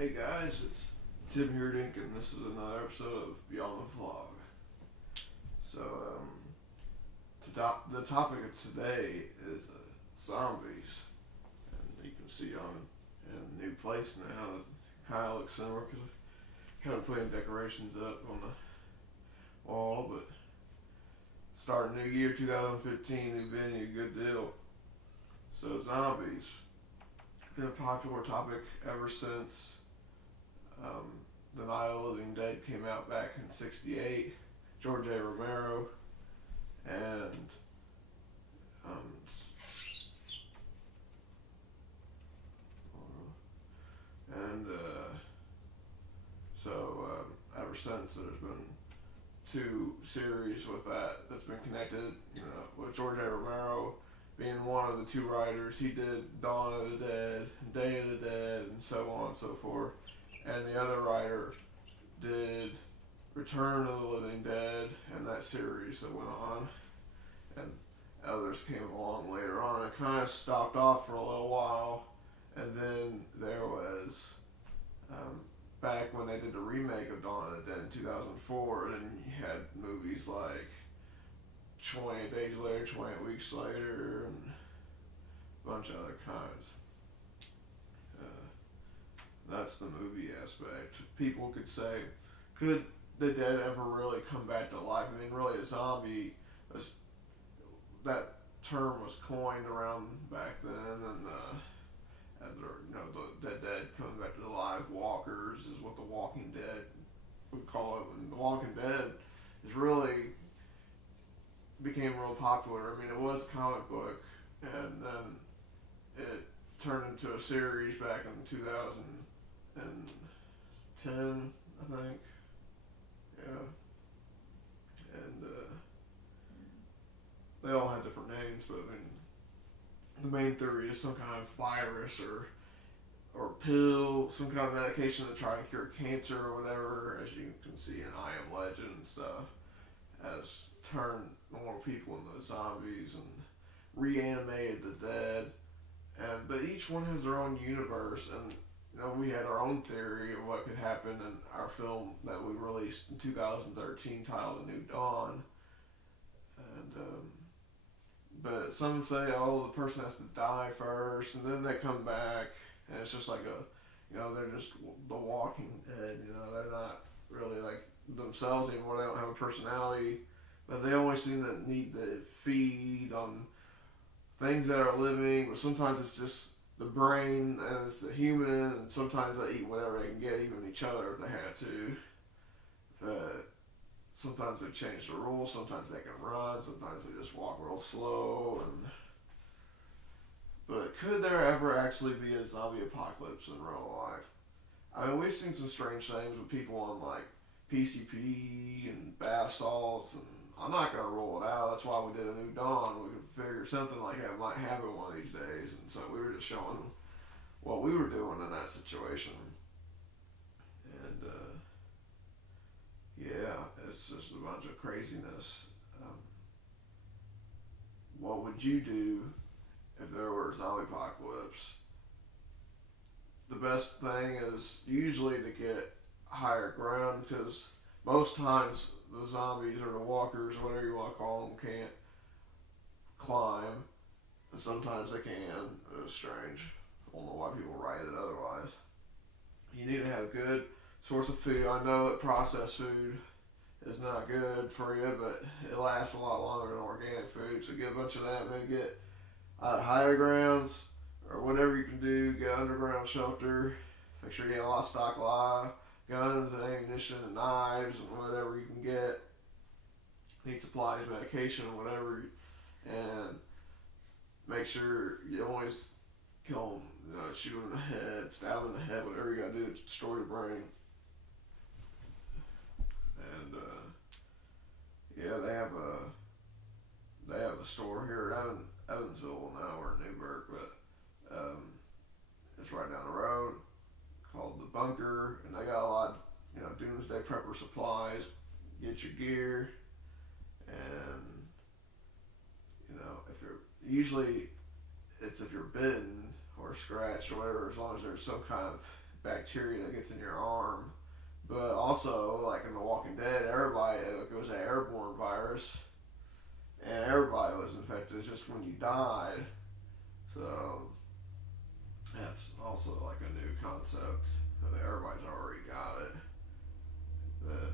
Hey guys, it's Tim Heerdink, and this is another episode of Beyond the Vlog. So, the topic of today is zombies, and you can see I'm in a new place now. It kind of looks similar because I kind of putting decorations up on the wall, but starting new year 2015, new venue, good deal. So zombies, been a popular topic ever since The Night of the Living Dead came out back in '68. George A. Romero and um, and ever since there's been two series with that's been connected. You know, with George A. Romero being one of the two writers, he did Dawn of the Dead, Day of the Dead, and so on and so forth. And the other writer did Return of the Living Dead and that series that went on. And others came along later on. It kind of stopped off for a little while. And then there was, back when they did the remake of Dawn of the Dead in 2004, and you had movies like 28 Days Later, 28 Weeks Later, and a bunch of other kinds. That's the movie aspect. People could say, could the dead ever really come back to life? I mean, really, a zombie, that term was coined around back then, and the dead coming back to life. Walkers is what the Walking Dead would call it. And the Walking Dead is really became real popular. I mean, it was a comic book, and then it turned into a series back in 2010, I think. Yeah. And they all had different names, but I mean, the main theory is some kind of virus or pill, some kind of medication to try and cure cancer or whatever, as you can see in I Am Legend and stuff, has turned normal people into zombies and reanimated the dead. But each one has their own universe, and we had our own theory of what could happen in our film that we released in 2013 titled A New Dawn. And but some say, oh, the person has to die first, and then they come back, and it's just like they're just the Walking Dead. They're not really like themselves anymore. They don't have a personality, but they always seem to need to feed on things that are living. But sometimes it's just the brain, and it's the human, and sometimes they eat whatever they can get, even each other if they had to. But sometimes they change the rules, sometimes they can run, sometimes they just walk real slow. But could there ever actually be a zombie apocalypse in real life? I mean, we've seen some strange things with people on like PCP and bath salts, and I'm not going to rule it out. That's why we did A New Dawn. We could figure something like that might happen one of these days. And so we were just showing what we were doing in that situation. And, yeah, it's just a bunch of craziness. What would you do if there were a zombie apocalypse? The best thing is usually to get higher ground, because most times the zombies or the walkers, or whatever you want to call them, can't climb. And sometimes they can. It's strange. I don't know why people write it otherwise. You need to have good source of food. I know that processed food is not good for you, but it lasts a lot longer than organic food. So get a bunch of that. Maybe get higher grounds, or whatever you can do. Get underground shelter. Make sure you have a lot of stock alive. Guns and ammunition and knives and whatever you can get. Need supplies, medication, whatever. And make sure you always kill them. Shoot them in the head, stab them in the head, whatever you gotta do to destroy the brain. And yeah, they have a store here at Evansville. Now we're in Newburgh, but it's right down the road, called the Bunker, and they got a lot of doomsday prepper supplies. Get your gear, and if you're usually it's if you're bitten or scratched or whatever, as long as there's some kind of bacteria that gets in your arm. But also, like in The Walking Dead, everybody, it was an airborne virus, and everybody was infected. It's just when you died. So that's also like a new concept. I mean, everybody's already got it. But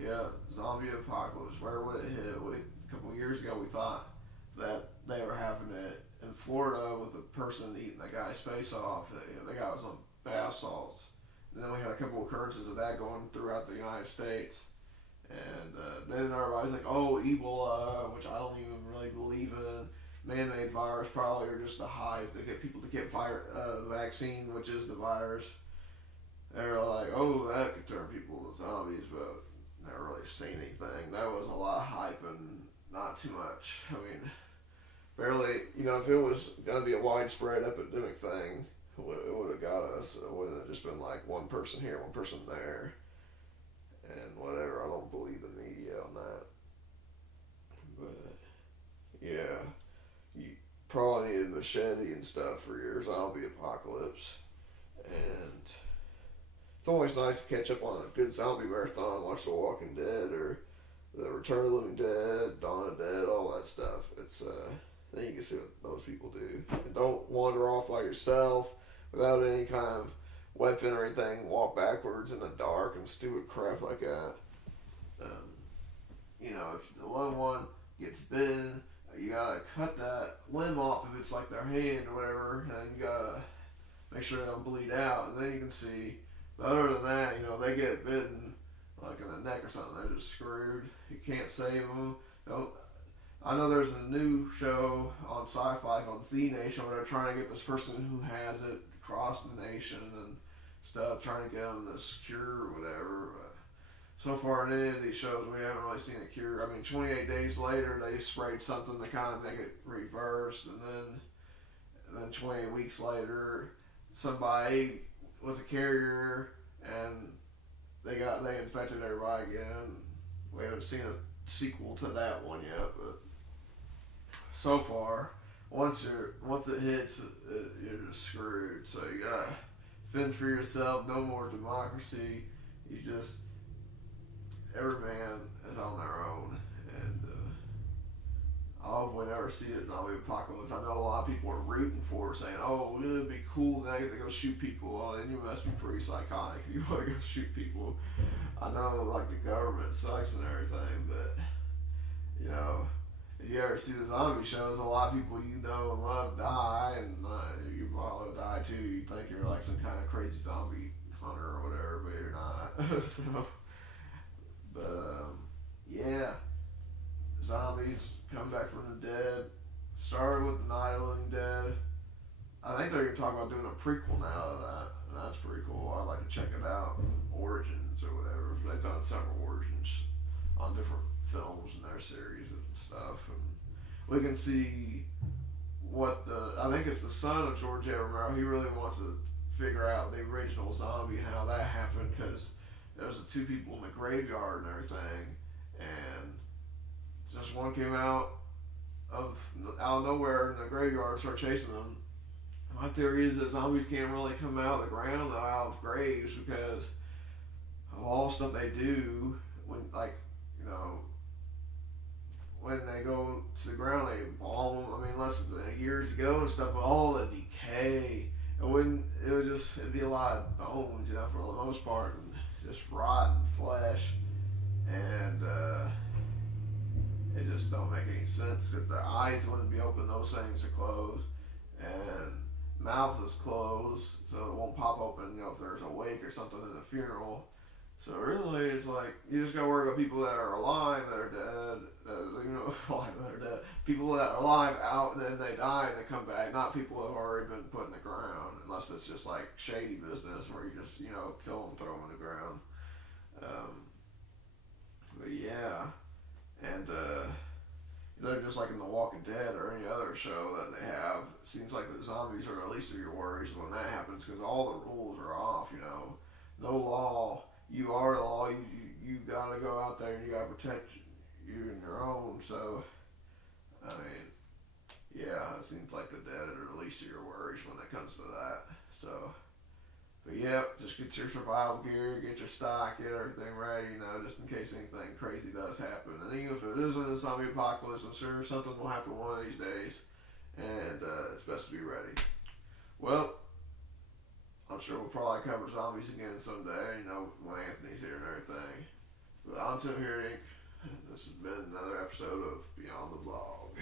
yeah, zombie apocalypse. Where would it hit? A couple of years ago, we thought that they were having it in Florida with the person eating the guy's face off. The guy was on bath salts. And then we had a couple occurrences of that going throughout the United States. And then everybody's like, oh, Ebola, which I don't even really believe in. Man-made virus probably, or just the hype to get people to get vaccine, which is the virus. They're like, oh, that could turn people into zombies, but never really seen anything. That was a lot of hype and not too much. I mean, barely, if it was going to be a widespread epidemic thing, it would have got us. It wouldn't have just been like one person here, one person there, and whatever. I don't believe the media on that. But, yeah, you probably need a machete and stuff for your zombie apocalypse. And it's always nice to catch up on a good zombie marathon, watch The Walking Dead or The Return of the Living Dead, Dawn of the Dead, all that stuff. It's then you can see what those people do. And don't wander off by yourself without any kind of weapon or anything. Walk backwards in the dark and stupid crap like that. If the loved one gets bitten, you gotta cut that limb off if it's like their hand or whatever, and you gotta make sure they don't bleed out, and then you can see. But other than that, they get bitten like in the neck or something, they're just screwed. You can't save them. I know there's a new show on Sci-Fi called Z Nation where they're trying to get this person who has it across the nation and stuff, trying to get them this cure or whatever. But so far in any of these shows, we haven't really seen a cure. I mean, 28 days later, they sprayed something to kind of make it reversed, and then 28 weeks later, somebody was a carrier, and they infected everybody again. We haven't seen a sequel to that one yet, but so far, once it hits, you're just screwed. So you gotta fend for yourself. No more democracy. Every man is on their own, and I hope we never see a zombie apocalypse. I know a lot of people are rooting for it, saying, "Oh, it'd be cool now to go shoot people." Well, then you must be pretty psychotic if you want to go shoot people. I know, like, the government sucks and everything, but if you ever see the zombie shows, a lot of people and love die, and you probably die too. You think you're like some kind of crazy zombie hunter or whatever, but you're not. Yeah, zombies come back from the dead. Started with the Night of the Living Dead. I think they're going to talk about doing a prequel now to that, and that's pretty cool. I'd like to check it out. Origins or whatever. They've done several origins on different films in their series and stuff, and we can see I think it's the son of George A. Romero. He really wants to figure out the original zombie and how that happened, because there's the two people in the graveyard and everything, and just one came out of nowhere in the graveyard and started chasing them. My theory is that zombies can't really come out of the ground, though, out of graves, because of all the stuff they do when they go to the ground, they embalm them. I mean, less than years ago and stuff, but all the decay. It'd be a lot of bones, for the most part, and just rotten flesh, and it just don't make any sense because their eyes wouldn't be open; those things are closed, and mouth is closed, so it won't pop open. If there's a wake or something in a funeral. So really, it's like you just gotta worry about people that are alive, that are dead, alive that are dead. People that are alive out and then they die and they come back. Not people who have already been put in the ground, unless it's just like shady business where you just kill them, throw them in the ground. But yeah, and they're just like in The Walking Dead or any other show that they have. It seems like the zombies are the least of your worries when that happens because all the rules are off. No law. You are the law. You gotta go out there and you gotta protect you and your own. So, I mean, yeah, it seems like the dead are the least of your worries when it comes to that. So, But yep, just get your survival gear, get your stock, get everything ready, just in case anything crazy does happen. And even if it isn't a zombie apocalypse, I'm sure something will happen one of these days, and it's best to be ready. Well, I'm sure we'll probably cover zombies again someday, when Anthony's here and everything. But I'm Tim Heerdink, and this has been another episode of Beyond the Vlog.